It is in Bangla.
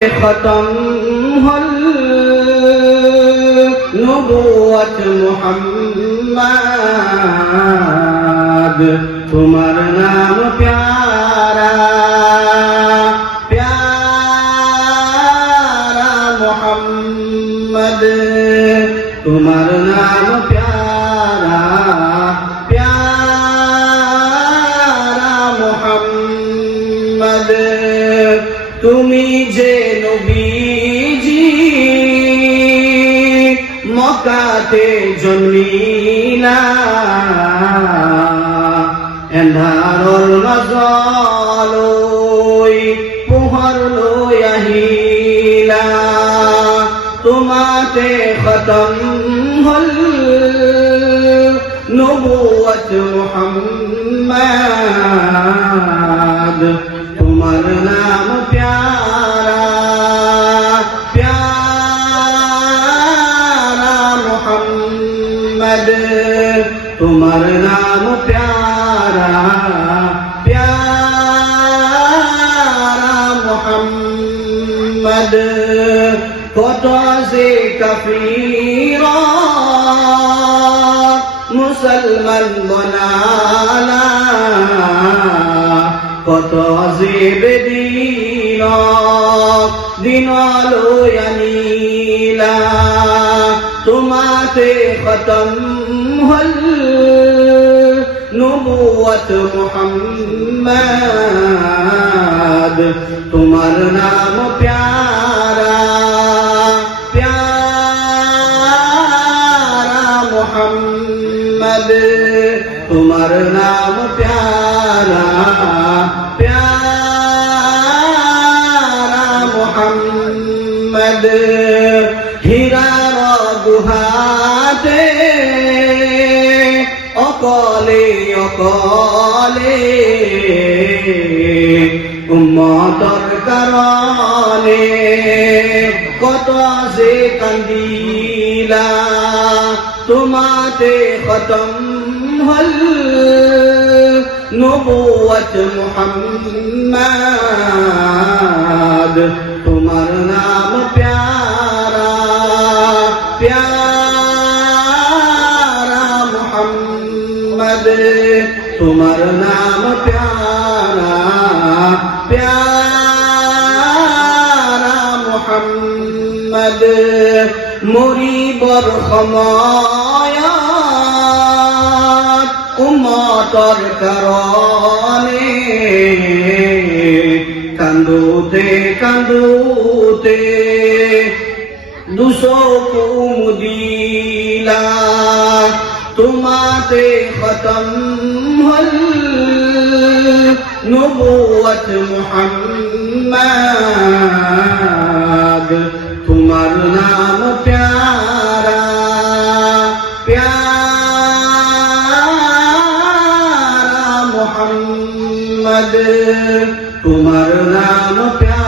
खत्म हल नबुवत मुहम्मद तुम्हार नाम प्यारा प्यारा मुहम्मद तुम्हार नाम प्यारा प्यारा मुहम्मद তুমি যে নবীজি মক্কাতে জন্মিলা এন্ধাৰৰ মাজলৈ পোহৰ লৈ আহিলা তোমাতে খতম হল নবুৱত মুহাম্মদ তোমার নাম प्यारा प्यारा मुहम्मद तुम्हार नाम प्यारा प्यारा मुहम्मद কত যে কাফিরা মুসলমান বনালা কত যে বেদিন দিনলৈ আনিলা তোমাতে খতম হল নবুৱত মুহাম্মদ তোমার নাম প্যারা প্যারা মুহাম্মদ তোমার নাম প্যারা प्यारा मुहम्मद হীরার গুহাতে অকলে অকলে উম্মতৰ কাৰণে কত যে কান্দিলা তোমাতে খতম হল নবুৱত মুহাম্মদ তোমার নাম প্যারা প্যারা মুহাম্মদ তোমার নাম প্যারা প্যারা মুহাম্মদ মরিবৰ সময়ত উম্মতৰ কাৰণে কান্দোতে কান্দোতে দুচকু মুদিলা তোমাতে খতম হল নবুৱত মুহাম্মদ তোমার নাম প্যারা प्यारा मुहम्मद तुम्हार नाम प्यारा